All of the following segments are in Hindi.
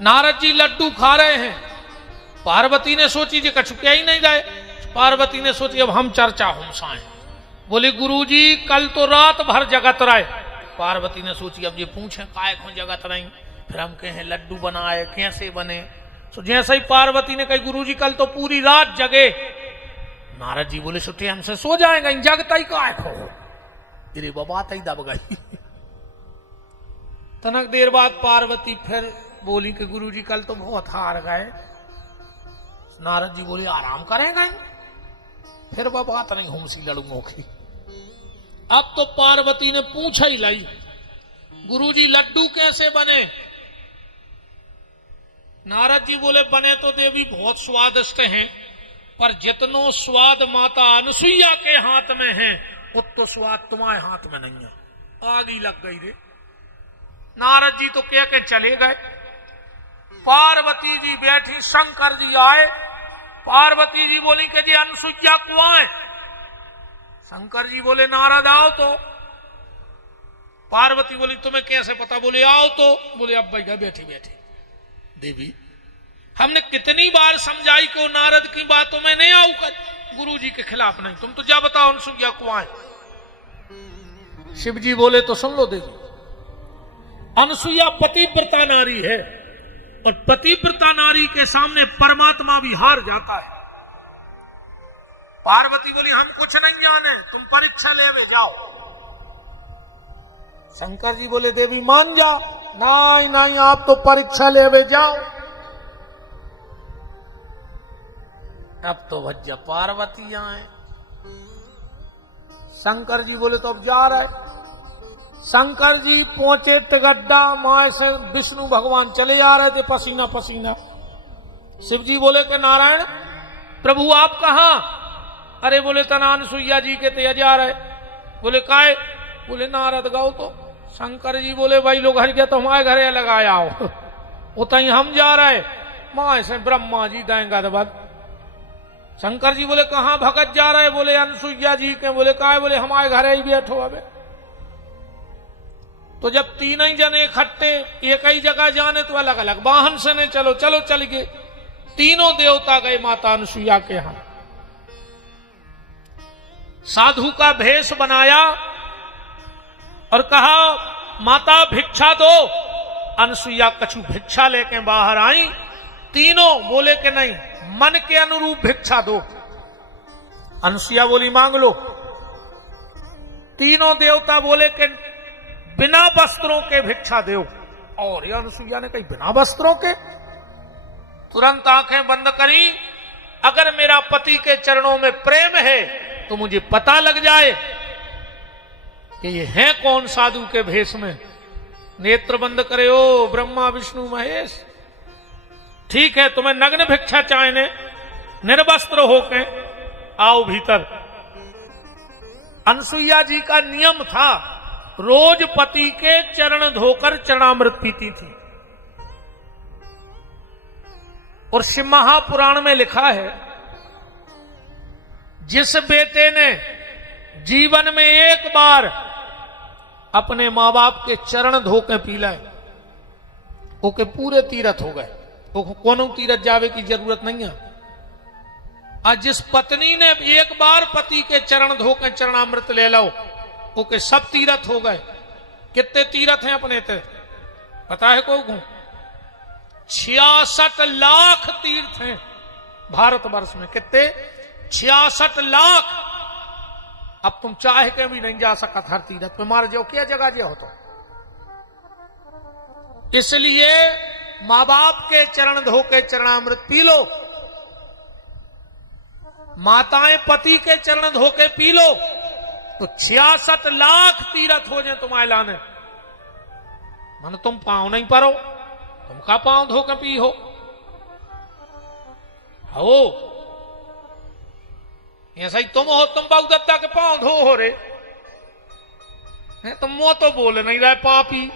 नारद जी लड्डू खा रहे हैं। पार्वती ने सोची जी कछु क्या ही नहीं गए। पार्वती ने सोची अब हम चर्चा हमसाएं। बोले गुरुजी कल तो रात भर जगत रहे। पार्वती ने सोची अब ये पूछे काय को जगत रही, फिर हम कहें लड्डू बनाए कैसे बने। सो जैसे ही पार्वती ने कही गुरुजी कल तो पूरी रात जगे। नारद जी बोले सुटे हमसे सो जाएगा, जगता ही काय खो। अरे बाबा तई दब गई। तनक देर बाद पार्वती फिर बोली कि गुरुजी कल तो बहुत हार गए। नारद जी बोले आराम करेंगे, फिर वह बात नहीं हमसी लड़ूंगों की। अब तो पार्वती ने पूछा ही लाई गुरुजी लड्डू कैसे बने। नारद जी बोले बने तो देवी बहुत स्वादिष्ट हैं, पर जितनो स्वाद माता अनसुईया के हाथ में है उतो स्वाद तुम्हारे हाथ में नहीं है। आग ही लग गई रे। नारद जी तो कह के चले गए। पार्वती जी बैठी, शंकर जी आए। पार्वती जी बोली कि जी अनसुईया कुआं है। शंकर जी बोले नारद आओ तो। पार्वती बोली तुम्हें कैसे पता। बोले आओ तो। बोले अब भाई गए बैठी बैठी। देवी हमने कितनी बार समझाई कि वो नारद की बातों में नहीं आऊ कर, गुरु जी के खिलाफ नहीं, तुम तो जा बताओ अनसुईया कुआं है। शिव जी बोले तो सुन लो देवी, अनसुईया पतिव्रता नारी है और पतिव्रता नारी के सामने परमात्मा भी हार जाता है। पार्वती बोली हम कुछ नहीं जाने, तुम परीक्षा ले जाओ। शंकर जी बोले देवी मान जा। नहीं नहीं आप तो परीक्षा ले जाओ। अब तो भज्जा पार्वती आए। शंकर जी बोले तो अब जा रहे। शंकर जी पहुंचे टिगड्डा, माए से विष्णु भगवान चले आ रहे थे पसीना पसीना। शिव जी बोले कि नारायण प्रभु आप कहां। अरे बोले तना अनसुईया जी के तेज जा रहे। बोले काय। बोले नारद गाओ तो। शंकर जी बोले भाई लोग हर गया तो हमारे घरे लगाया हो, उतई हम जा रहे। माए से ब्रह्मा जी देंगे दबद। शंकर जी बोले कहां भगत जा रहे। बोले अनसुईया जी के। बोले काय। बोले हमारे घरे ही बैठो। अबे तो जब तीन ही जने इकट्ठे एक ही जगह जाने तो अलग अलग वाहन से ने चलो चलो चल गए। तीनों देवता गए माता अनसुईया के यहां। साधु का भेष बनाया और कहा माता भिक्षा दो। अनसुईया कछु भिक्षा लेके बाहर आई। तीनों बोले कि नहीं मन के अनुरूप भिक्षा दो। अनसुईया बोली मांग लो। तीनों देवता बोले कि बिना वस्त्रों के भिक्षा दो। और ये अनसुईया ने कही बिना वस्त्रों के। तुरंत आंखें बंद करी। अगर मेरा पति के चरणों में प्रेम है तो मुझे पता लग जाए कि ये है कौन साधु के भेष में। नेत्र बंद करे। ओ ब्रह्मा विष्णु महेश, ठीक है तुम्हें नग्न भिक्षा चाहने, निर्वस्त्र होके आओ भीतर। अनसुईया जी का नियम था रोज पति के चरण धोकर चरणामृत पीती थी। और शिव महापुराण में लिखा है जिस बेटे ने जीवन में एक बार अपने मां बाप के चरण धोके पी लाए ओके पूरे तीर्थ हो गए। कोनो तीर्थ जावे की जरूरत नहीं है। आज जिस पत्नी ने एक बार पति के चरण धोके चरणामृत ले लो ओके सब तीर्थ हो गए। कितने तीर्थ हैं अपने ते पता है को 66 लाख तीर्थ हैं भारतवर्ष में। कितने 66 लाख। अब तुम चाह के भी नहीं जा सकता हर तीर्थ पे। मार जाओ क्या जगह जो हो तो। इसलिए मां बाप के चरण धोके चरणामृत पी लो। माताएं पति के चरण धोके पी लो तो 66 लाख तीर्थ हो जाए तुम्हारे लाने। मन तुम पांव नहीं परो, तुम का पांव धोके पी हो। ऐसा ही तुम हो, तुम बाबू दत्ता के पांव धो हो रे। तुम मुंह तो बोल नहीं रहे पापी।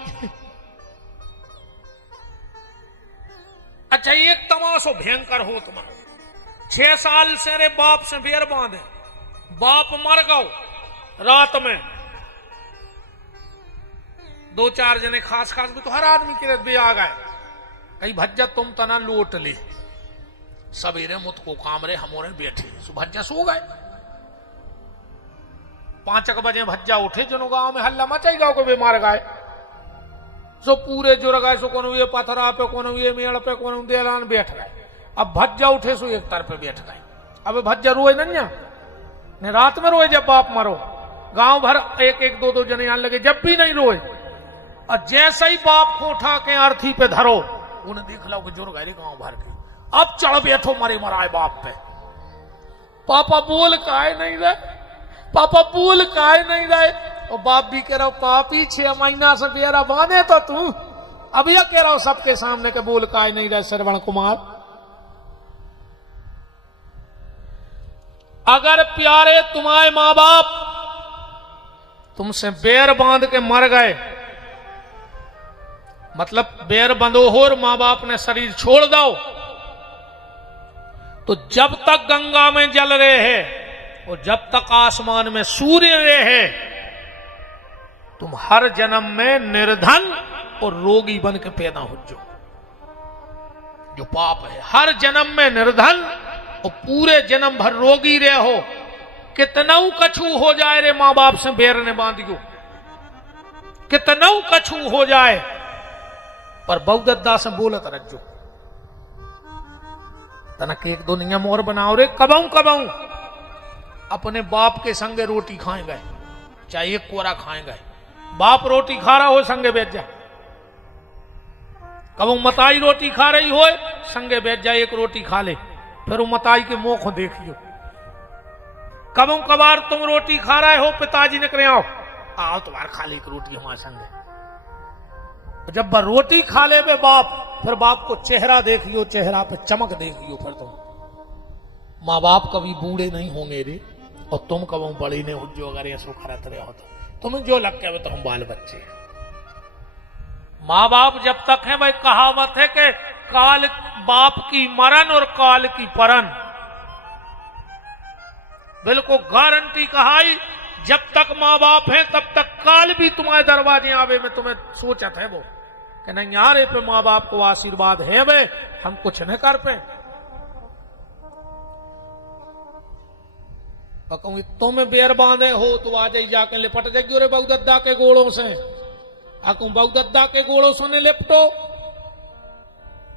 अच्छा एक तमाशो भयंकर हो तुम। 6 साल से रे बाप से बेर बांधे। बाप मर गओ रात में। 2-4 जने खास खास भी तो हर आदमी के बे आ गए। कई भज्जा तुम तना लोट ले, सवेरे मुत को काम रे हमोरे बैठे सो भज्जा सो गए। 5 बजे भज्जा उठे, जनो गांव में हल्ला मचाई, गांव के बीमार गए सो पूरे जुड़ गए, सो कोनो ये पथरा पे, कोनो ये मेड़ पे, कोनो देलान बैठ गए। अब भज्जा उठे सो एक तरफ पे बैठ गए। अब भज्जा रोए नन्या ने रात में रोए जब बाप मरो, गांव भर एक एक दो दो जने आने लगे, जब भी नहीं रोए। और जैसे ही बाप को उठा के अर्थी पे धरो, उन्हें देख लो कि जुड़ गए गांव भर के। अब चढ़ बैठो मरे मराए बाप पे। पापा बोल काहे नहीं रहे, पापा बोल काहे नहीं रहे। और बाप भी कह रहा हो पापी 6 महीना से बेरा बांधे तो तू अब यह कह रहा हो सबके सामने के बोल काहे नहीं रहे। श्रवण कुमार, अगर प्यारे तुम्हारे मां बाप तुमसे बैर बांध के मर गए, मतलब बैर बंधो हो और मां बाप ने शरीर छोड़ दो, तो जब तक गंगा में जल रहे हैं और जब तक आसमान में सूर्य रहे, तुम हर जन्म में निर्धन और रोगी बन के पैदा हो जो पाप है। हर जन्म में निर्धन और पूरे जन्म भर रोगी रहे हो। कितनऊ कछू हो जाए रे मां बाप से बैर ने बांधियो, कितनऊ कछू हो जाए, पर बहुदत्ता से बोलत रज्जो तनक एक दो नियम और बनाओ रे। कबाऊ कबाऊ अपने बाप के संगे रोटी खाए गए, चाहे एक कोरा खाए गए, बाप रोटी खा रहा हो संगे बैठ जा। कबू मताई रोटी खा रही हो संगे बैठ जा, एक रोटी खा ले, फिर वो मताई के मुंह को देखियो। कबू कबार तुम रोटी खा रहे हो, पिताजी ने करे आओ तुम्हारे खा ले एक रोटी हमारे संगे। जब रोटी खा ले बे बाप, फिर बाप को चेहरा देखियो, चेहरा पे चमक देखियो। फिर तुम माँ बाप कभी बूढ़े नहीं होंगे रे, और तुम कभी बड़े नहीं हो जो अगर ऐसो करत रहे हो तो तुम्हें जो लग के तो हम बाल बच्चे हैं। माँ बाप जब तक है भाई, कहावत है कि काल बाप की मरण और काल की परन, बिल्कुल गारंटी कहाई। जब तक माँ बाप है तब तक काल भी तुम्हारे दरवाजे आवे में तुम्हें सोचत है वो कि नहीं यार पे माँ बाप को आशीर्वाद है वे, हम कुछ नहीं कर पे। कहूंगी तुम बेर बांधे हो तो आ जाई जाके लिपट जाएगी रे बहुदत्ता के गोड़ों से। कहूं बहुदत्ता के गोड़ों से ने लिपटो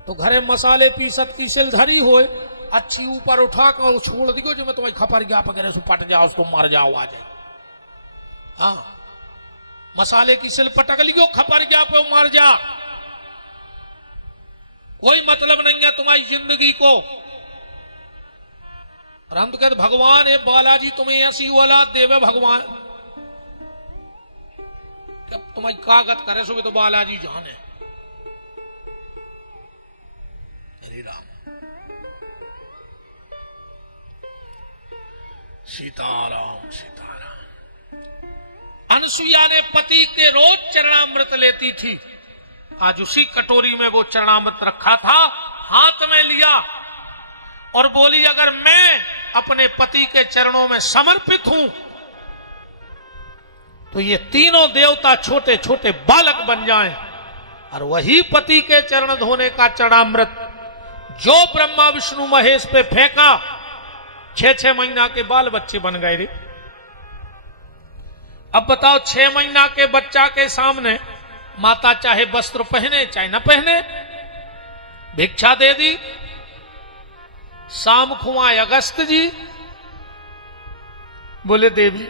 तो घरे मसाले पीसत की सिल धरी हो, अच्छी ऊपर उठा कर छोड़ दियो, जो मैं तुम्हारी खपर गया पकड़े सो पट जाओ, तुम मर जाओ आ जाए। हाँ, मसाले की सिल पटक लियो, खपर गया पे मर जा, कोई मतलब नहीं है तुम्हारी जिंदगी को। और हम तो कहते भगवान ये बालाजी तुम्हें ऐसी औलाद देवे भगवान, क्या तुम्हारी कागत करे सो भी तो बालाजी जाने। हरे राम, सीताराम सीताराम। अनसुईया ने पति के रोज चरणामृत लेती थी, आज उसी कटोरी में वो चरणामृत रखा था, हाथ में लिया और बोली अगर मैं अपने पति के चरणों में समर्पित हूं तो ये तीनों देवता छोटे छोटे बालक बन जाएं। और वही पति के चरण धोने का चरणामृत जो ब्रह्मा विष्णु महेश पे फेंका, 6 महीना के बाल बच्चे बन गए रे। अब बताओ 6 महीना के बच्चा के सामने माता चाहे वस्त्र पहने चाहे न पहने, भिक्षा दे दी, शाम खुआए अगस्त जी, बोले देवी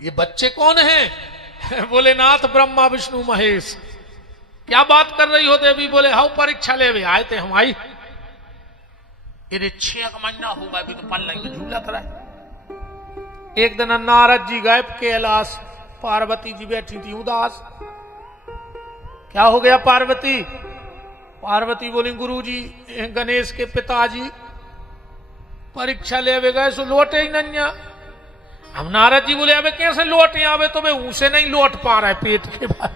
ये बच्चे कौन हैं? बोले नाथ ब्रह्मा विष्णु महेश। क्या बात कर रही हो देवी? बोले हाउ परीक्षा ले आए थे हम आई। ये 6 महीना होगा अभी तो पल नहीं में झूला था। एक दिन नारद जी गए कैलाश, पार्वती जी बैठी थी उदास। क्या हो गया पार्वती? पार्वती बोली गुरु जी गणेश के पिताजी परीक्षा ले गए सो लौटे ही नहीं। हम नारद जी बोले अबे कैसे लौटे? अबे तो ऊसे नहीं लौट पा रहा है पेट के बाद,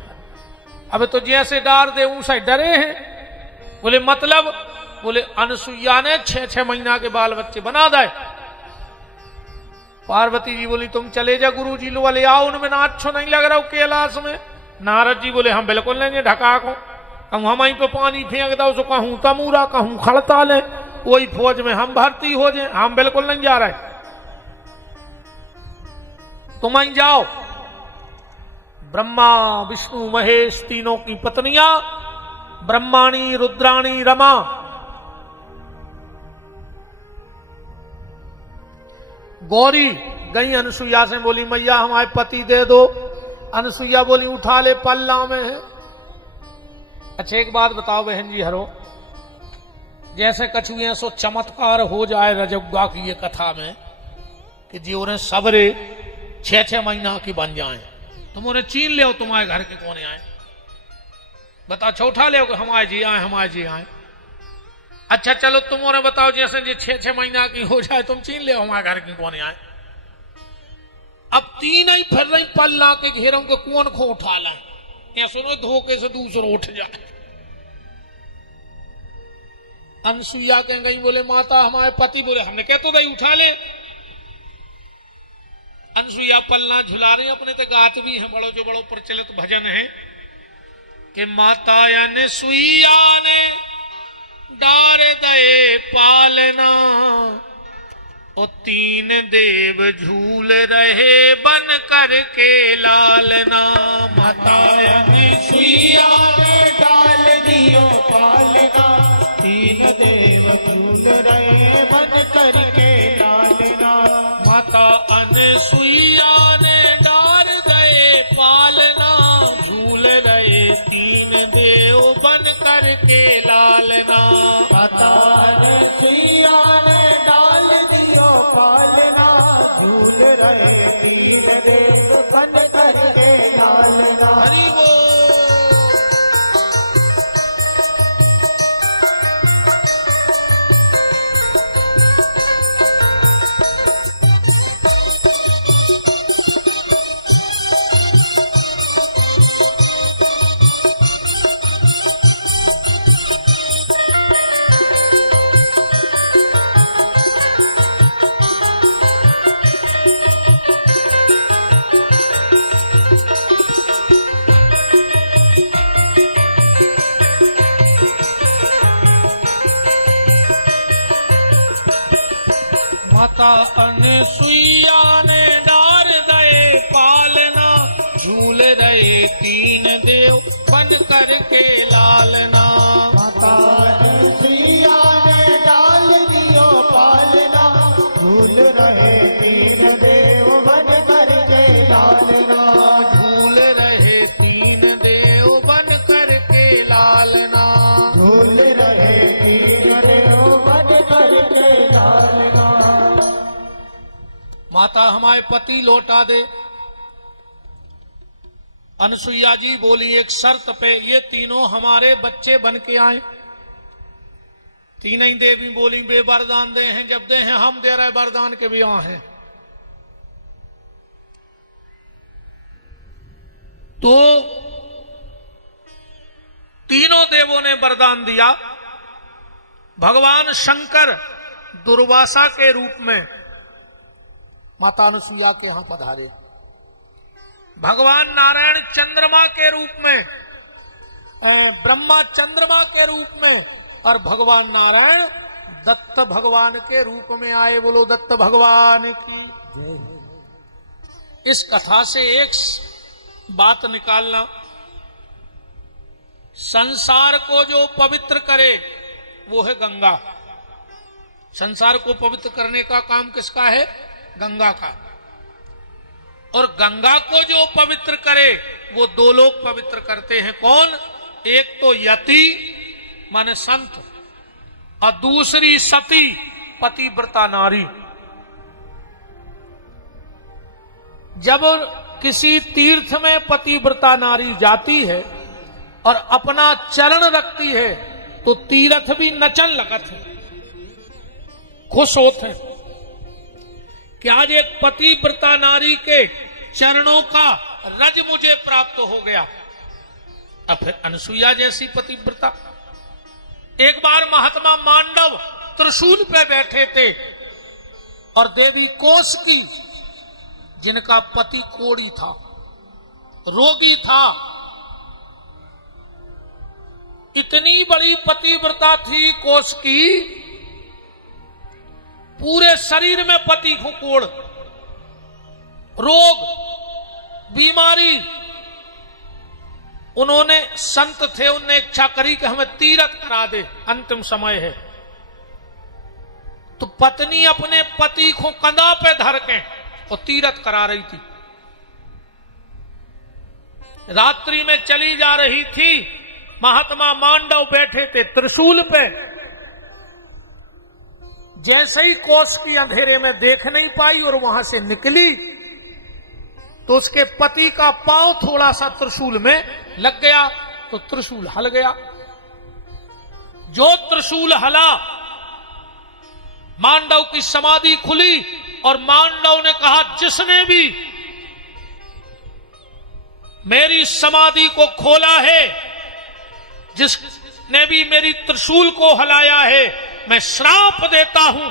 अबे तो जैसे डार दे ऊसे डरे हैं। बोले मतलब? बोले अनसुईया ने 6 महीना के बाल बच्चे बना दे। पार्वती जी बोली तुम चले जा गुरु जी लो ले आओ, उनमें ना अच्छो नहीं लग रहा कैलाश में। नारद जी बोले हम बिल्कुल नहीं ढका को, कहूँ हम पे पानी फेंक दो, सो कहूँ तमूरा, कहूँ खड़ता ले, वही फौज में हम भर्ती हो जाए, हम बिल्कुल नहीं जा रहे, तुम ही जाओ। ब्रह्मा विष्णु महेश तीनों की पत्नियां, ब्रह्माणी रुद्राणी रमा, गौरी गई अनुसुईया से, बोली मैया हमारे पति दे दो। अनुसुईया बोली उठा ले, पल्ला में है। अच्छा एक बात बताओ बहन जी हरो, जैसे कछुए सो चमत्कार हो जाए रजौगा की ये कथा में कि जी उन्हें सबरे 6-6 महीना की बन जाए, तुम उन्हें चीन ले, तुम्हारे घर के कौन आए, बता छौठा ले हमारे जी आए, हमारे जी आए। अच्छा चलो तुम उन्हें बताओ जैसे जी 6-6 महीना की हो जाए, तुम चीन ले हमारे घर की कौन आए। अब तीन ही फिर रही पल्ला के घेरों के कौन खो उठा लाए, या सुनो धोखे से दूसरा उठ जाए। अनसुईया कह गई, बोले माता हमारे पति, बोले हमने कह तो दई उठा ले। अनसुईया पलना झुला रही, अपने ते गात भी है, बड़ो जो बड़ो प्रचलित भजन है कि माता अनसुईया ने डार दए पालना, और 3 देव झूल रहे बन करके लालना। माता अनसुईया ने डाल दियो पालना, 3 देव झूल रहे बन करके लालना। माता अनसुईया ने डार दए पालना, झूल रहे 3 देव बन करके लालना। माता अनसुईया ने डाल दियो पालना, झूल रहे 3 देव बन करके लालना। हरि बोल। माता अनसुईया ने डार दए पालना, झूल रहे 3 देव बन करके लालना। माता अनसुईया ने डाल दियो पालना, झूल रहे 3 देव बन करके लालना। झूल रहे 3 देव बन करके लालना। झूल रहे 3 देव बन करके लालना। माता हमारे पति लौटा दे। अनसुईया जी बोली एक शर्त पे, ये तीनों हमारे बच्चे बन के आए। 3 ही देवी बोली बे वरदान दे हैं, जब दे हैं हम दे रहे वरदान के भी आ हैं। तो तीनों देवों ने वरदान दिया। भगवान शंकर दुर्वासा के रूप में माता अनसुईया के यहां पधारे। भगवान नारायण चंद्रमा के रूप में, ब्रह्मा चंद्रमा के रूप में, और भगवान नारायण दत्त भगवान के रूप में आए। बोलो दत्त भगवान की जय। इस कथा से एक बात निकालना, संसार को जो पवित्र करे वो है गंगा। संसार को पवित्र करने का काम किसका है? गंगा का। और गंगा को जो पवित्र करे वो 2 लोग पवित्र करते हैं। कौन? एक तो यति माने संत, और दूसरी सती पतिव्रता नारी। जब किसी तीर्थ में पतिव्रता नारी जाती है और अपना चरण रखती है तो तीर्थ भी नचन लगत है, खुश होते हैं कि आज एक पतिव्रता नारी के चरणों का रज मुझे प्राप्त हो गया। अब फिर अनसुईया जैसी पतिव्रता। एक बार महात्मा मांडव त्रिशूल पे बैठे थे और देवी कौशिकी, जिनका पति कोढ़ी था, रोगी था, इतनी बड़ी पतिव्रता थी कौशिकी, पूरे शरीर में पति को कोड़, रोग, बीमारी। उन्होंने संत थे, उनने इच्छा करी कि हमें तीरथ करा दे, अंतिम समय है। तो पत्नी अपने पति को कंधा पे धर के और तीरथ करा रही थी। रात्रि में चली जा रही थी, महात्मा मांडव बैठे थे त्रिशूल पे। जैसे ही कौशिकी अंधेरे में देख नहीं पाई और वहां से निकली, तो उसके पति का पांव थोड़ा सा त्रिशूल में लग गया, तो त्रिशूल हल गया। जो त्रिशूल हला, मांडव की समाधि खुली और मांडव ने कहा, जिसने भी मेरी समाधि को खोला है, जिसने भी मेरी त्रिशूल को हलाया है, मैं श्राप देता हूं,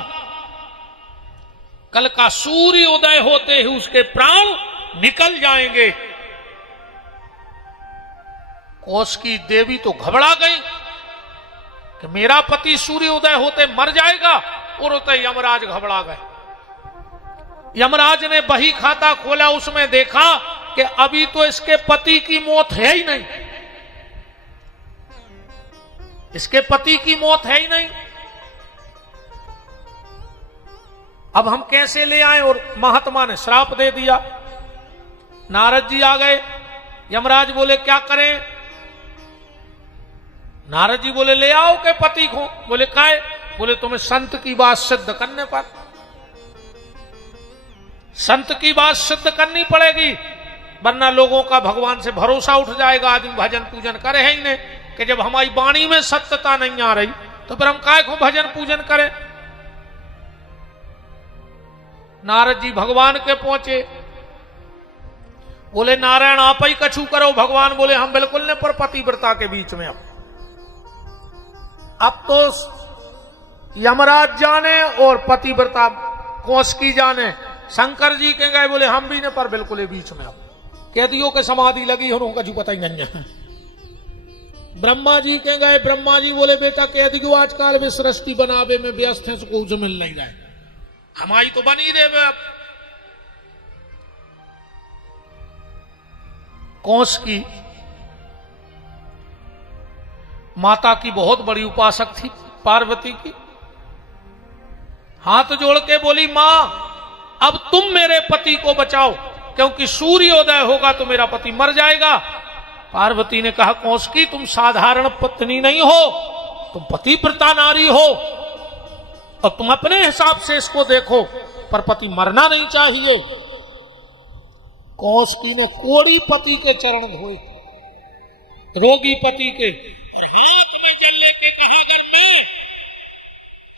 कल का सूर्य उदय होते ही उसके प्राण निकल जाएंगे। कौशिकी देवी तो घबरा गई कि मेरा पति सूर्य उदय होते मर जाएगा, और होते यमराज घबरा गए। यमराज ने बही खाता खोला, उसमें देखा कि अभी तो इसके पति की मौत है ही नहीं, इसके पति की मौत है ही नहीं, अब हम कैसे ले आए? और महात्मा ने श्राप दे दिया। नारद जी आ गए, यमराज बोले क्या करें? नारद जी बोले ले आओ के पति को। बोले काहे? बोले तुम्हें संत की बात सिद्ध करने पर, संत की बात सिद्ध करनी पड़ेगी, वरना लोगों का भगवान से भरोसा उठ जाएगा। आदमी भजन पूजन करे ही नहीं, कि जब हमारी वाणी में सत्यता नहीं आ रही तो फिर हम काय को भजन पूजन करें। नारद जी भगवान के पहुंचे, बोले नारायण आप ही कछु करो। भगवान बोले हम बिल्कुल ने, पर पतिव्रता के बीच में अब तो यमराज जाने और पतिव्रता कौशिकी जाने। शंकर जी के गए, बोले हम भी ने, पर बिल्कुल बीच में अब कैदियों के समाधि लगी और उनका जो पता ही नहीं है। ब्रह्मा जी के गए, ब्रह्मा जी बोले बेटा कैदियों आजकल भी सृष्टि बनावे में व्यस्त है, उसको कुछ मिल नहीं रहा है, हमारी तो बनी रहे। अब कौशिकी माता की बहुत बड़ी उपासक थी, पार्वती की। हाथ जोड़ के बोली मां अब तुम मेरे पति को बचाओ, क्योंकि सूर्योदय होगा तो मेरा पति मर जाएगा। पार्वती ने कहा कौशिकी तुम साधारण पत्नी नहीं हो, तुम पतिव्रता नारी हो, और तुम अपने हिसाब से इसको देखो, पर पति मरना नहीं चाहिए। कौशिकी ने कोड़ी पति के चरण धोए, रोगी पति के, और हाथ में जल लेके कहा अगर मैं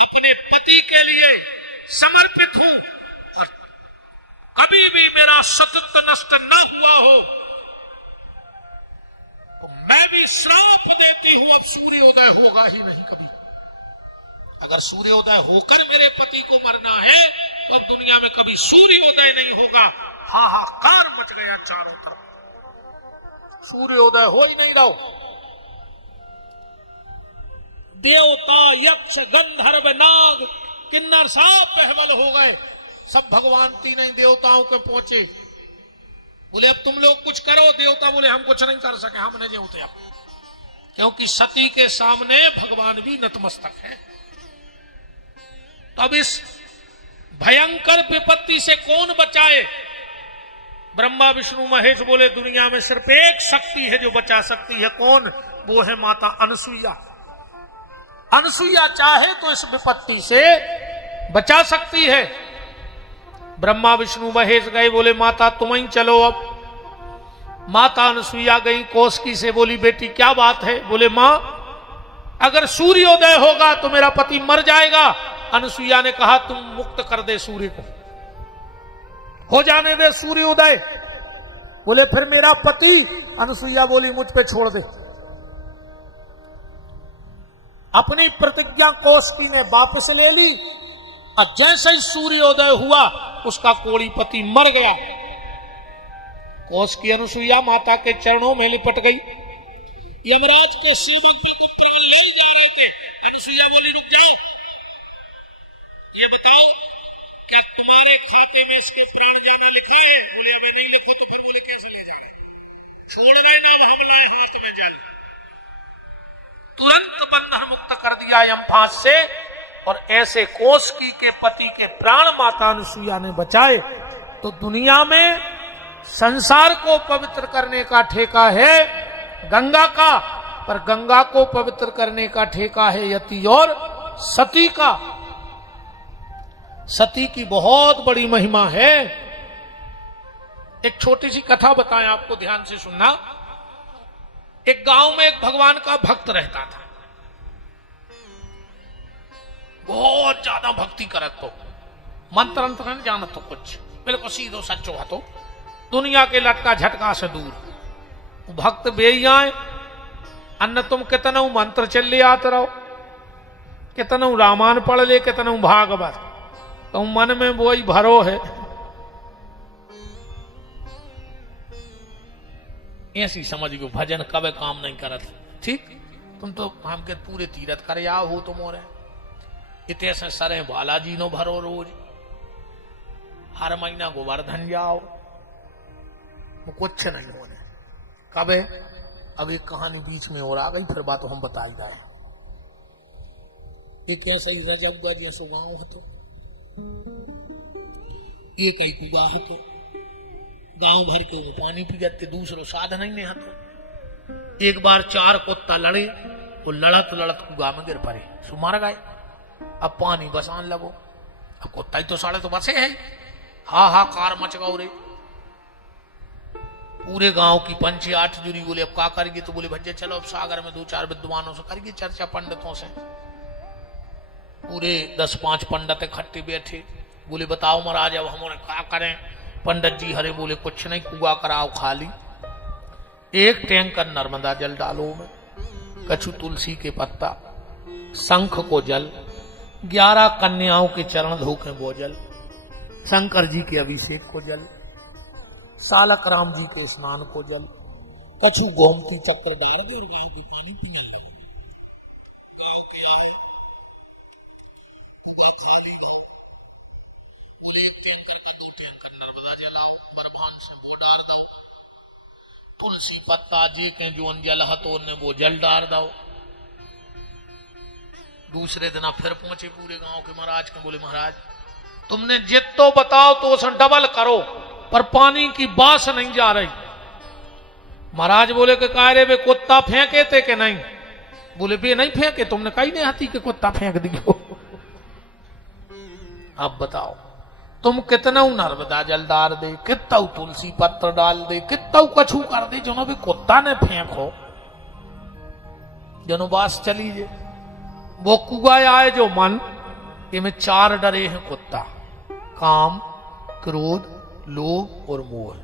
अपने पति के लिए समर्पित हूं और कभी भी मेरा सतत्व नष्ट न हुआ हो, तो मैं भी श्राप देती हूं अब सूर्योदय होगा ही नहीं कभी। अगर सूर्योदय होकर मेरे पति को मरना है तो अब दुनिया में कभी सूर्योदय नहीं होगा। हाहाकार मच गया चारों तरफ, सूर्योदय हो ही नहीं रहा। देवता यक्ष गंधर्व नाग किन्नर सब बहबल हो गए, सब भगवान तीन ही देवताओं के पहुंचे। बोले अब तुम लोग कुछ करो। देवता बोले हम कुछ नहीं कर सके, हमने नहीं होते अब, क्योंकि सती के सामने भगवान भी नतमस्तक है। तो अब इस भयंकर विपत्ति से कौन बचाए? ब्रह्मा विष्णु महेश बोले दुनिया में सिर्फ एक शक्ति है जो बचा सकती है। कौन? वो है माता अनसुईया। अनसुईया चाहे तो इस विपत्ति से बचा सकती है। ब्रह्मा विष्णु महेश गए, बोले माता तुम ही चलो। अब माता अनसुईया गई, कौशिकी से बोली बेटी क्या बात है? बोले मां अगर सूर्योदय होगा तो मेरा पति मर जाएगा। अनसुईया ने कहा तुम मुक्त कर दे सूर्य को, हो जाने दे सूर्योदय। बोले फिर मेरा पति? अनसुईया बोली मुझ पे छोड़ दे। अपनी प्रतिज्ञा कौशिकी ने वापस ले ली, और जैसे ही सूर्योदय हुआ उसका कोड़ी पति मर गया। कौशिकी अनसुईया माता के चरणों में लिपट गई। यमराज के सेवक बिल्कुल प्राण ले ही जा रहे थे। अनुसुईया बोली रुक जाओ, ये बताओ क्या तुम्हारे खाते में इसके प्राण जाना लिखा है? बोले अबे नहीं लिखो। तो फिर बोले कैसे ले जा रहे? छोड़ रहे ना, अब हम लाए हाथ में जल। तुरंत बंधन मुक्त कर दिया यमफांस से, और ऐसे कौशिकी के पति के प्राण माता अनुसुईया ने बचाए। तो दुनिया में संसार को पवित्र करने का ठेका है गंगा का, पर गंगा को पवित्र करने का ठेका है यति और सती का। सती की बहुत बड़ी महिमा है। एक छोटी सी कथा बताएं आपको, ध्यान से सुनना। एक गांव में एक भगवान का भक्त रहता था, बहुत ज्यादा भक्ति करत, तो मंत्र अंतर नहीं जानत तो कुछ, बिल्कुल सीधो सच्चो हा, तो दुनिया के लटका झटका से दूर। भक्त बेई आए, अन्न तुम कितनऊ मंत्र चले आते रहो, कितनऊ रामायण पढ़ ले, कितनऊ भागवत, तो मन में वही भरो है। ऐसी समझ गयो भजन कभी काम नहीं करत। ठीक, तुम तो हम के पूरे तीरथ कर आओ हो, तुम और इतने से सरे बालाजी नो भरो, रोज हर महीना गोवर्धन जाओ, कुछ नहीं होने। कबे अब एक कहानी बीच में और आ गई, फिर बात हम बताई जाए। एक ऐसा ही रजबगा जी सो गांव हतो, एक ही कुआ हतो, गांव भर के वो पानी पी जाते, दूसरो साधन ही नहीं हतो। एक बार 4 कुत्ता लड़े, वो लड़त लड़त कुआ में गिर पड़े, सो मर गए। अब पानी बसान लगो, अब कुत्ता ही तो साढ़े तो बसे है, हाहाकार मच गौ रे। पूरे गांव की पंचे 8 जुरी बोले अब क्या करेगी? तो बोले भज्जे चलो अब सागर में 2-4 विद्वानों से करेगी चर्चा, पंडितों से। पूरे 10-5 पंडित इकट्ठे बैठे, बोले बताओ महाराज अब हमारे क्या करें? पंडित जी हरे बोले कुछ नहीं, कुआ कराओ खाली, 1 टैंकर नर्मदा जल डालो में, कछु तुलसी के पत्ता, शंख को जल, 11 कन्याओं के चरण धोके वो जल, शंकर जी के अभिषेक को जल, सालक राम जी के स्नान को जल, कछु गोमती चक्र डाल दे और गांव के पानी पियन लगो। गांव के आए, कुआ खाली भाव, बोले 1 टैंकर का 2 टैंकर नर्मदा जलाओ, बरभान से वो डार दो, तुलसी पत्ता जे के जो जल हतो ने वो जल डार दो। दूसरे दिन फिर पहुंचे पूरे गांव के महाराज के, बोले महाराज तुमने जितो बताओ तो उसे डबल करो, पर पानी की बास नहीं जा रही। महाराज बोले कि कह रे वे कुत्ता फेंके थे कि नहीं? बोले बे नहीं फेंके, तुमने कही नहीं आती कि कुत्ता फेंक दियो। अब बताओ तुम कितना नर्मदा जल डाल दे, कितना तुलसी पत्र डाल दे, कितना कछु कर दे, जो भी कुत्ता ने फेंको, जनो बास चली जे। वो कुआ आए जो मन, इनमें 4 डरे हैं कुत्ता, काम, क्रोध, लोभ और मोह।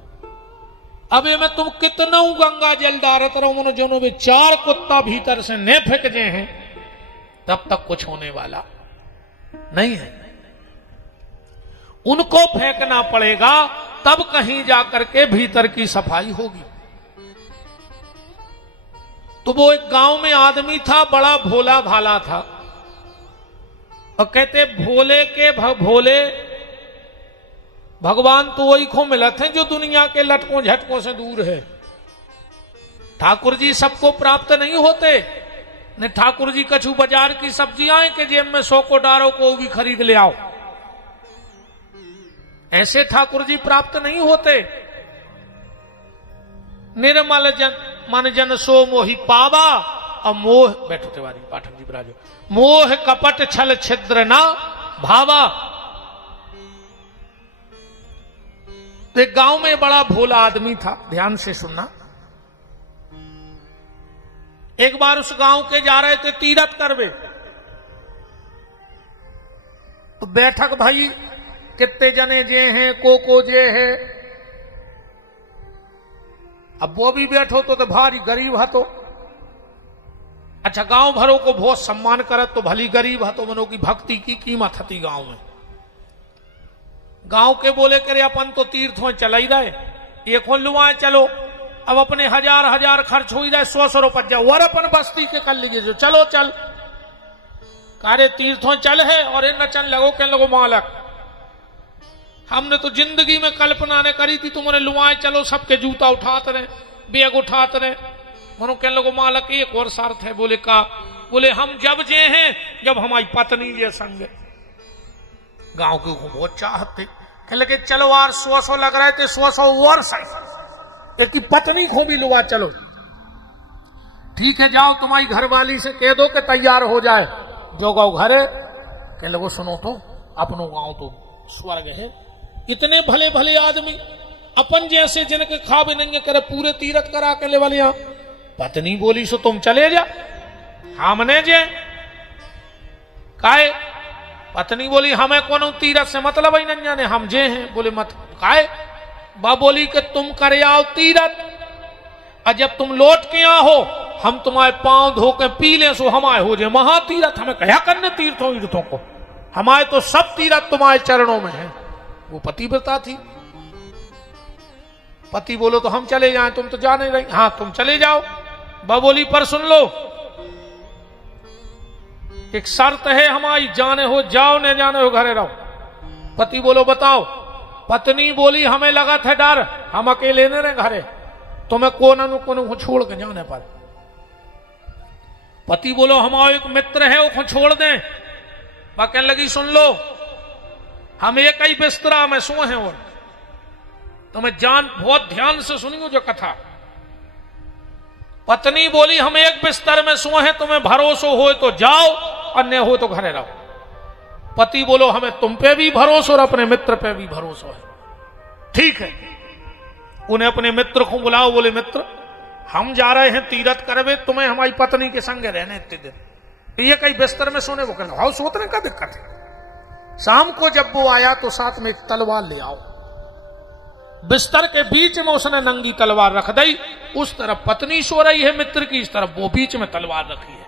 अब में तुम कितना गंगा जल डालत रहो, मनो जो भी 4 कुत्ता भीतर से न फेंक जे हैं, तब तक कुछ होने वाला नहीं है। उनको फेंकना पड़ेगा, तब कहीं जाकर के भीतर की सफाई होगी। तो वो एक गांव में आदमी था, बड़ा भोला भाला था, और कहते भोले के भोले भगवान तो वही को मिलत हैं जो दुनिया के लटकों झटकों से दूर है। ठाकुर जी सबको प्राप्त नहीं होते, ने ठाकुर जी कछु बाजार की सब्जियां हैं कि जेब में 100 को डारो को भी खरीद ले आओ, ऐसे ठाकुर जी प्राप्त नहीं होते। निर्मल जन मन जन सो मोहि पावा, और मोह, बैठो तिवारी पाठक जी बराजो, मोह कपट छल छिद्र ना भावा। तो एक गांव में बड़ा भोला आदमी था, ध्यान से सुनना। एक बार उस गांव के जा रहे थे तीरथ करवे, तो बैठक भाई कितने जने जे हैं, को जे है। अब वो भी बैठो तो भारी गरीब हतो। अच्छा गांव भरों को बहुत सम्मान करत, तो भली गरीब हतो, मनो की भक्ति की कीमत हती गांव में। गांव के बोले करे अपन तो तीर्थों चल ही रहे, एक लुआए चलो, अब अपने हजार खर्च हो जाए, 100 रुपये जाओ और अपन बस्ती के कर लीजिए जो चलो चल कारे तीर्थों चल है और इन न चल लगो कहने लगो मालक हमने तो जिंदगी में कल्पना ने करी थी तुम्हारे लुआए चलो सबके जूता उठाते रहे बैग उठाते रहे। मनो कहने लगो मालक एक और शर्त है। बोले का? बोले हम जब जे हैं जब हमारी पत्नी जे संग गांव के को बहुत चाहते कहने लगे चलो यार 100 लग रहे थे 100 और सही एक की पत्नी को भी लुआ चलो ठीक है जाओ तुम्हारी घरवाली से कह दो कि तैयार हो जाए जो गाँव घरे। कहने लगो सुनो तो अपनो गांव तो स्वर्ग है इतने भले भले आदमी अपन जैसे जिनके खा भी नहीं करे पूरे तीरथ करा के ले वाले यहां। पत्नी बोली सो तुम चले जा हमने जे काए? पत्नी बोली हमें कौन तीरथ से मतलब ही नहीं जाने हम जे हैं। बोले मत काए? बा बोली कि तुम करे आओ तीरथ और जब तुम लौट के आओ हम तुम्हारे पांव धो के पी ले सो हमारे हो जाए महातीरथ। हमें क्या करने तीर्थों को हमारे तो सब तीरथ तुम्हारे चरणों में है। वो पतिव्रता थी। पति बोलो तो हम चले जाएं तुम तो जा नहीं रही। हाँ तुम चले जाओ। बोली पर सुन लो एक शर्त है हमारी जाने हो जाओ न जाने हो घरे रहो। पति बोलो बताओ। पत्नी बोली हमें लगा था डर हम अकेले न रहे घरे तुम्हें कोन छोड़ के जाने पर। पति बोलो हमारा एक मित्र है वो छोड़ दें। वह कहने लगी सुन लो हम एक ही बिस्तरा में सो हैं और तुम्हें जान बहुत ध्यान से सुनियो जो कथा। पत्नी बोली हम एक बिस्तर में सो हैं तुम्हें भरोसा हो तो जाओ और न हो तो घरे रहो। पति बोलो हमें तुम पे भी भरोसा और अपने मित्र पे भी भरोसा है। ठीक है उन्हें अपने मित्र को बुलाओ। बोले मित्र हम जा रहे हैं तीरथ करवे तुम्हें हमारी पत्नी के संग रहने इतने दिन ये कहीं बिस्तर में सोने। वो कहना हाउ सोतने का दिक्कत है। शाम को जब वो आया तो साथ में एक तलवार ले आओ। बिस्तर के बीच में उसने नंगी तलवार रख दी। उस तरफ पत्नी सो रही है मित्र की इस तरफ वो बीच में तलवार रखी है।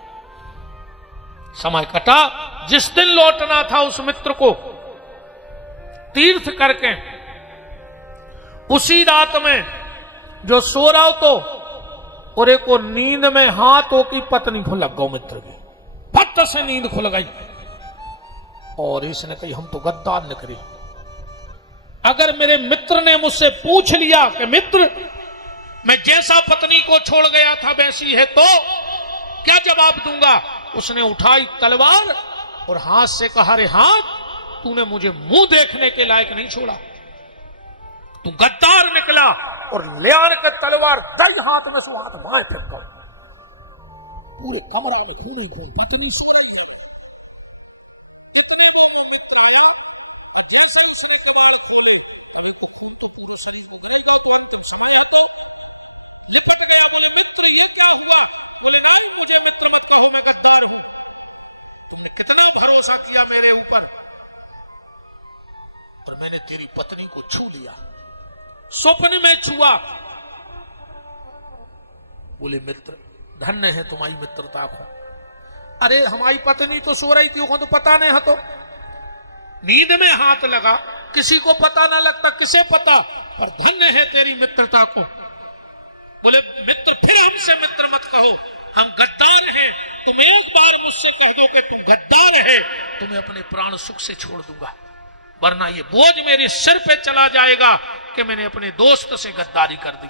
समय कटा। जिस दिन लौटना था उस मित्र को तीर्थ करके उसी रात में जो सो रहा हो तो और को नींद में हाथों की पत्नी को लग गौ मित्र की फट से नींद खुल गई और इसने कही हम तो गद्दार निकले। अगर मेरे मित्र ने मुझसे पूछ लिया कि मित्र मैं जैसा पत्नी को छोड़ गया था वैसी है तो क्या जवाब दूंगा? उसने उठाई तलवार और हाथ से कहा रे हाथ तूने मुझे मुंह देखने के लायक नहीं छोड़ा तू गद्दार निकला और ले आने का तलवार दई हाथ में सो हाथ माए फिर गौ। पूरे कमरा में खून ही खून पत्नी सो रही है। वे इतने वो मित्र आया और जैसे ही उसने किवाड़ खोले तभी को खून तो पूरे शरीर को गिरेगा तो अंतिम समय है तो लिपट गया। बोले मित्र ये क्या हुआ? बोले नहीं मुझे मित्र मत कहो मैं गद्दार हूं। तुमने कितना भरोसा किया मेरे ऊपर और मैंने तेरी पत्नी को छू लिया स्वप्न में छुआ। बोले मित्र धन्य है तुम्हारी मित्रता को। अरे हमारी पत्नी तो सो रही थी वो तो पता नहीं है तो नींद में हाथ लगा किसी को पता ना लगता किसे पता पर धन्य है तेरी मित्रता को। बोले मित्र फिर हमसे मित्र मत कहो हम गद्दार हैं। तुम एक बार मुझसे कह दो कि तुम गद्दार है तुम्हें अपने प्राण सुख से छोड़ दूंगा वरना ये बोझ मेरे सिर पे चला जाएगा कि मैंने अपने दोस्त से गद्दारी कर दी।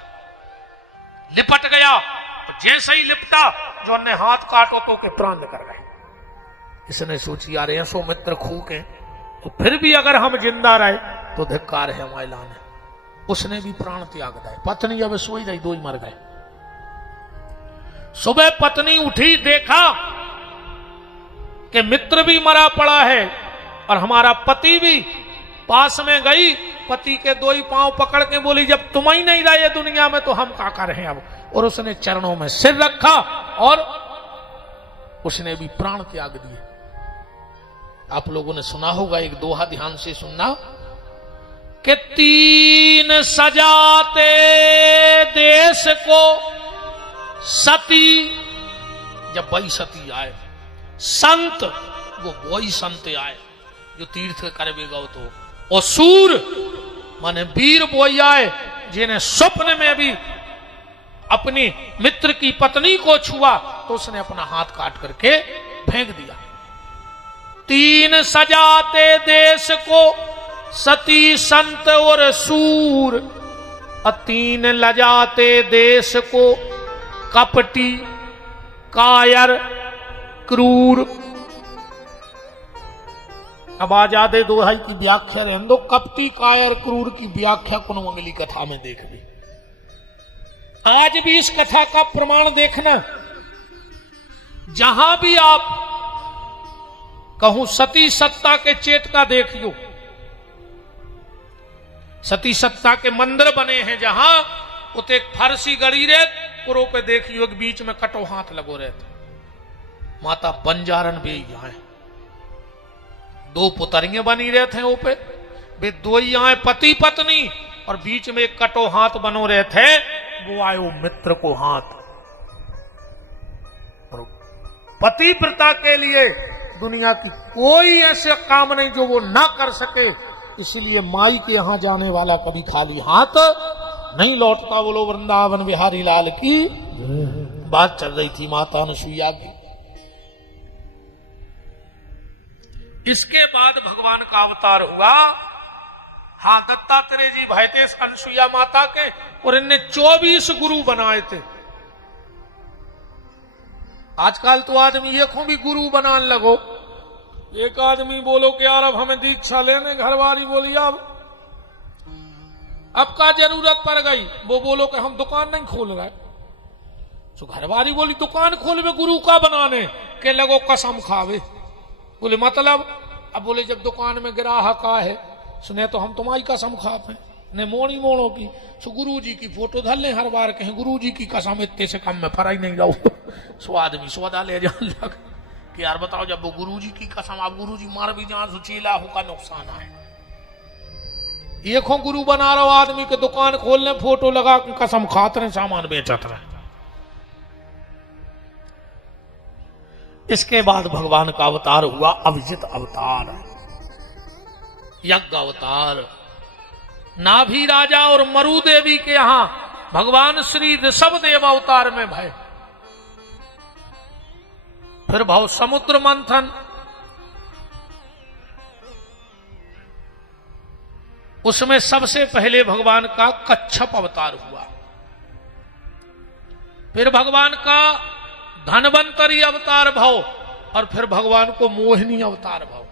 लिपट गया और जैसे ही लिपटा जो ने हाथ काटो तो के प्राण निकल गए। इसने सोची यार ऐसो मित्र खूके और फिर भी अगर हम जिंदा रहे तो धिक्कार है हमारे लाने। उसने भी प्राण त्याग दिए। पत्नी अब सोई रही दो ही मर गए। सुबह पत्नी उठी देखा कि मित्र भी मरा पड़ा है और हमारा पति भी पास में गई। पति के दो ही पांव पकड़ के बोली जब तुम ही नहीं रहे दुनिया में तो हम क्या करें अब। और उसने चरणों में सिर रखा और उसने भी प्राण त्याग दिए। आप लोगों ने सुना होगा एक दोहा ध्यान से सुनना कि तीन सजाते देश को सती जब वही सती आए संत वो वही संत आए जो तीर्थ करेगा तो और सूर माने वीर बोई आए जिन्हें स्वप्न में भी अपनी मित्र की पत्नी को छुआ तो उसने अपना हाथ काट करके फेंक दिया। तीन सजाते देश को सती संत और सूर, और तीन लजाते देश को कपटी कायर क्रूर। अब आजादे दोहाई की व्याख्या रहने दो, कपटी कायर क्रूर की व्याख्या कुनमंगली कथा में देख भी। आज भी इस कथा का प्रमाण देखना, जहां भी आप कहूं सती सत्ता के चेट का देखियो, सती सत्ता के मंदिर बने हैं जहां उते एक फारसी गड़ी रहे पुरो पे देखियो एक बीच में कटो हाथ लगो रहते, माता बंजारन भी यहाँ दो पुतरियां बनी रहे थे ऊपे, वे दो यहाँ पति पत्नी और बीच में एक कटो हाथ बनो रहे थे, वो आयो मित्र को हाथ। और पतिव्रता के लिए दुनिया की कोई ऐसे काम नहीं जो वो ना कर सके, इसलिए माई के यहां जाने वाला कभी खाली हाथ नहीं लौटता। बोलो वृंदावन बिहारी लाल की। बात चल रही थी माता अनसुईया की। इसके बाद भगवान का अवतार हुआ। हां, दत्तात्रेय जी भाई थे अनसुईया माता के, और इनने 24 गुरु बनाए थे। आजकल तो आदमी ये भी गुरु बनाने लगो। एक आदमी बोलो कि यार अब हमें दीक्षा लेने, घरवाली बोली अब का जरूरत पड़ गई, वो बोलो कि हम दुकान नहीं खोल रहे, तो घरवाली बोली दुकान खोलवे गुरु का बनाने के लगो कसम खावे। बोले मतलब? अब बोले जब दुकान में ग्राहक आए सुने तो हम तुम्हारी कसम खाते ने मोड़ी मोड़ो की, सो गुरु जी की फोटो धर ले हर बार कहें गुरु जी की कसम इतने से कम में फराई नहीं रहो। सो आदमी सौदा ले जान लग कि यार बताओ जब वो गुरु जी की कसम, आप गुरु जी मार भी जान सुचीला होगा नुकसान है। ये खो गुरु बना रहा आदमी के दुकान खोलने फोटो लगा कसम खाते रहे, सामान बेचत रहे। इसके बाद भगवान का अवतार हुआ अभिजित अवतार, यज्ञ अवतार। नाभि राजा और मरु देवी के यहां भगवान श्री ऋषभ देव अवतार में भय। फिर भाव समुद्र मंथन, उसमें सबसे पहले भगवान का कच्छप अवतार हुआ। फिर भगवान का धनवंतरी अवतार भाव, और फिर भगवान को मोहिनी अवतार भाव।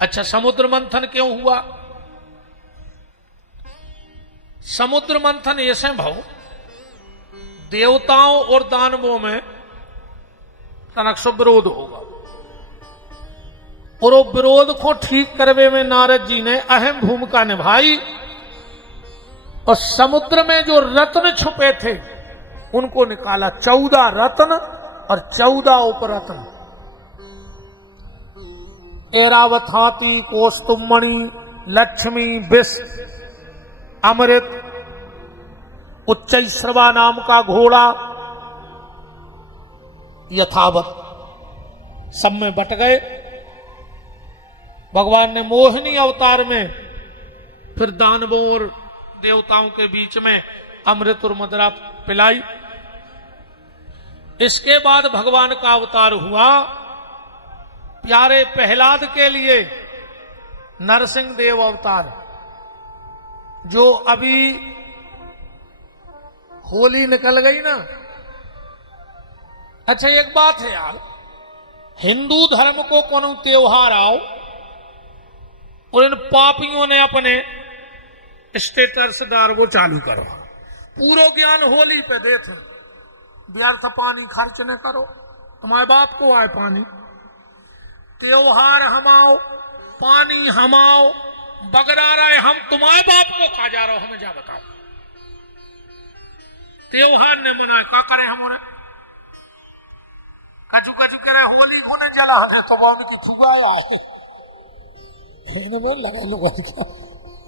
अच्छा, समुद्र मंथन क्यों हुआ? समुद्र मंथन ऐसे भाव देवताओं और दानवों में तनक सो विरोध होगा, और वो विरोध को ठीक करने में नारद जी ने अहम भूमिका निभाई। और समुद्र में जो रत्न छुपे थे उनको निकाला, 14 रत्न और 14 उपरत्न। ऐरावत हाथी, कौस्तुभमणि, लक्ष्मी, विष, अमृत, उच्चैश्रवा नाम का घोड़ा, यथावत सब में बट गए। भगवान ने मोहिनी अवतार में फिर दानवों और देवताओं के बीच में अमृत और मदिरा पिलाई। इसके बाद भगवान का अवतार हुआ प्यारे प्रहलाद के लिए नरसिंह देव अवतार, जो अभी होली निकल गई ना। अच्छा, एक बात है यार, हिंदू धर्म को कोनो त्योहार आओ और इन पापियों ने अपने स्टेटस डार वो चालू करो, पूरो ज्ञान होली पे देते, व्यर्थ पानी खर्च न करो, तुम्हारे बाप को आए पानी, त्योहार हमाओ, पानी हमाओ, बगरा रहे हम, तुम्हारे बाप को खा जा रहे हो, हमें जा बताओ। त्योहार ने मनाए का करें हमारे, कचू कचू कह रहे होली घोने जलाने तो वो उनकी फुगाया है लगे लोग क्या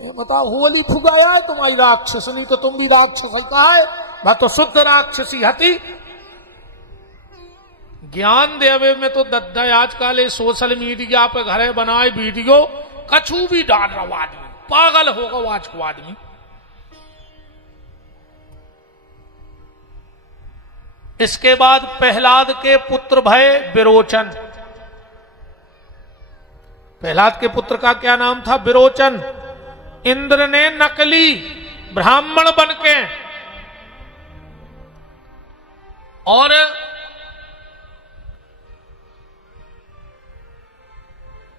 ये बताओ, होली फुगाया है तुम्हारी राक्षसनी, तो तुम भी राक्षस ही कहा है, बात तो शुद्ध राक्षसी हती। ज्ञान देवे में तो दद्दा आजकल सोशल मीडिया पे घरे बनाए वीडियो कछू भी डाल रहा आदमी, पागल होगा आज को आदमी। इसके बाद प्रहलाद के पुत्र भय विरोचन। प्रहलाद के पुत्र का क्या नाम था? विरोचन। इंद्र ने नकली ब्राह्मण बनके और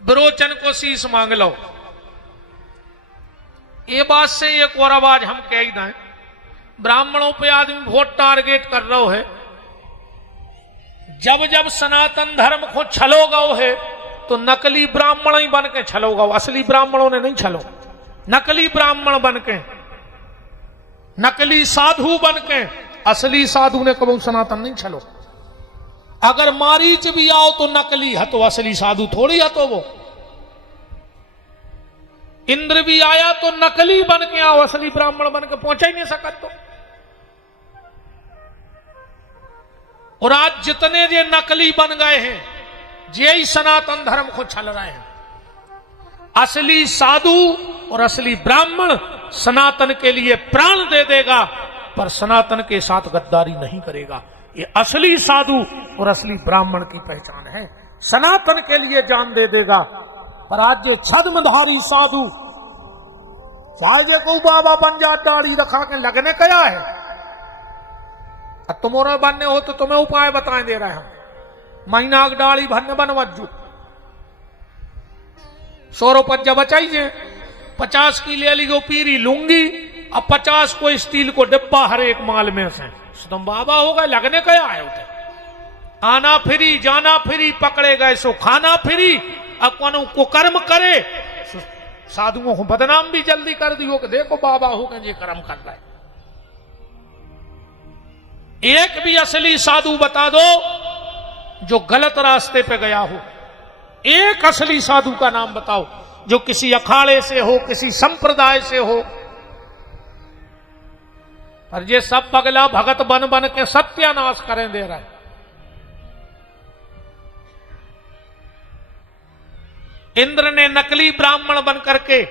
विरोचन को शीश मांग लो। ये बात से एक और आवाज हम कह ही दें, ब्राह्मणों पे आदमी बहुत टारगेट कर रहा है। जब जब सनातन धर्म को छलोगा है तो नकली ब्राह्मण ही बन के छलोगा, असली ब्राह्मणों ने नहीं छलो। नकली ब्राह्मण बन के, नकली साधु बन के, असली साधु ने कभी सनातन नहीं छलो। अगर मारीच भी आओ तो नकली है, तो असली साधु थोड़ी है। तो वो इंद्र भी आया तो नकली बन के आओ, असली ब्राह्मण बन के पहुंचा ही नहीं सकत। तो और आज जितने ये नकली बन गए हैं, यही सनातन धर्म को छल रहे हैं। असली साधु और असली ब्राह्मण सनातन के लिए प्राण दे देगा, पर सनातन के साथ गद्दारी नहीं करेगा। ये असली साधु और असली ब्राह्मण की पहचान है। सनातन के लिए जान दे देगा। पर आज ये छद्मधारी साधु, चाहे जे को बाबा बन जा, दाढ़ी रखा के लगने क्या है। तुम्हारे बनने हो तो तुम्हें उपाय बताएं दे रहे हैं हम। महीना की दाढ़ी भरने बनवजू 100 रुपया बचाइए, 50 की ले ली पीरी लूंगी, अब 50 को स्टील को डिब्बा हर एक माल में से। तुम बाबा हो गए, लगने क्या आए होते। आना फ्री, जाना फ्री, पकड़े गए सो खाना फ्री। अब कौन को कर्म करे, साधुओं को बदनाम भी जल्दी कर दियो कि देखो बाबा हो गए ये कर्म कर रहा है। एक भी असली साधु बता दो जो गलत रास्ते पे गया हो। एक असली साधु का नाम बताओ जो किसी अखाड़े से हो, किसी संप्रदाय से हो। पर ये सब पगला भगत बन बन के सत्यानाश करें दे रहा है। इंद्र ने नकली ब्राह्मण बन करके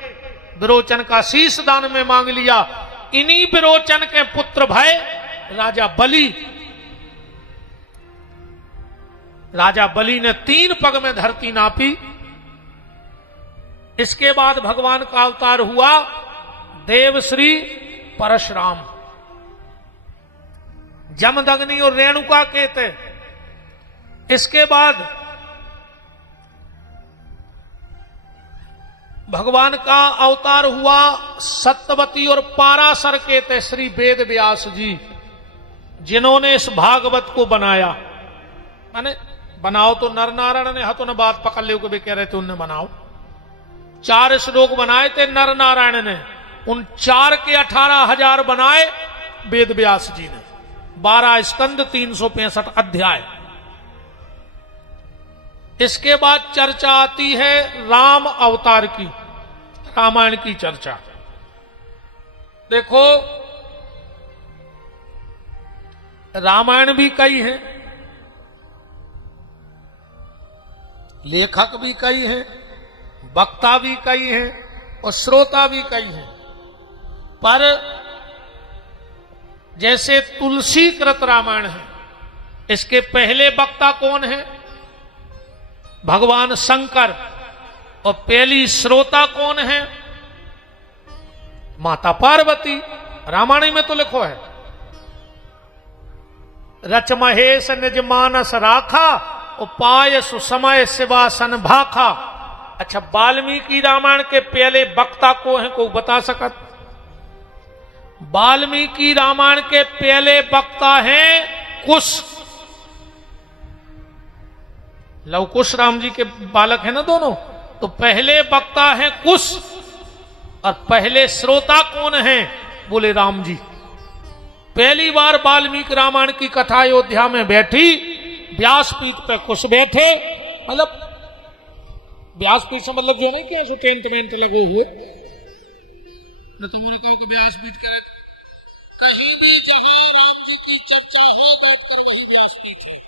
विरोचन का शीश दान में मांग लिया। इन्हीं विरोचन के पुत्र भय राजा बलि, राजा बलि ने 3 पग में धरती नापी। इसके बाद भगवान का अवतार हुआ देवश्री परशुराम। जमदग्नि और रेणुका के थे। इसके बाद भगवान का अवतार हुआ सत्यवती और पाराशर के थे श्री वेद व्यास जी, जिन्होंने इस भागवत को बनाया। माने बनाओ तो नर नारायण ने, हाथों ने बात पकड़ ली भी कह रहे थे उनने बनाओ। 4 श्लोक बनाए थे नर नारायण ने, उन 4 के 18,000 बनाए वेद व्यास जी ने। 12 स्कंद, 365 अध्याय। इसके बाद चर्चा आती है राम अवतार की, रामायण की चर्चा। देखो रामायण भी कई हैं, लेखक भी कई हैं, वक्ता भी कई हैं और श्रोता भी कई हैं। पर जैसे तुलसी कृत रामायण है, इसके पहले वक्ता कौन है? भगवान शंकर। और पहली श्रोता कौन है? माता पार्वती। रामायण में तो लिखो है रच महेश निज मानस राखा, उपाय सुसमय शिवासन भाखा। अच्छा, वाल्मीकि रामायण के पहले वक्ता को है, कोई बता सकत? वाल्मीकि रामायण के पहले वक्ता हैं कुश। लव कुश राम जी के बालक है ना दोनों, तो पहले वक्ता हैं कुश और पहले श्रोता कौन है? बोले राम जी। पहली बार वाल्मीकि रामायण की कथा अयोध्या में बैठी, व्यासपीठ पे कुश बैठे। मतलब व्यासपीठ से मतलब जो नहीं किया सो टेंट वेंट लगो हुए न, तो उन्होंने कहो कि व्यासपीठ कह रहे, कहीं भी जहां राम जी की चर्चा हो बैठकर वही व्यासपीठ है।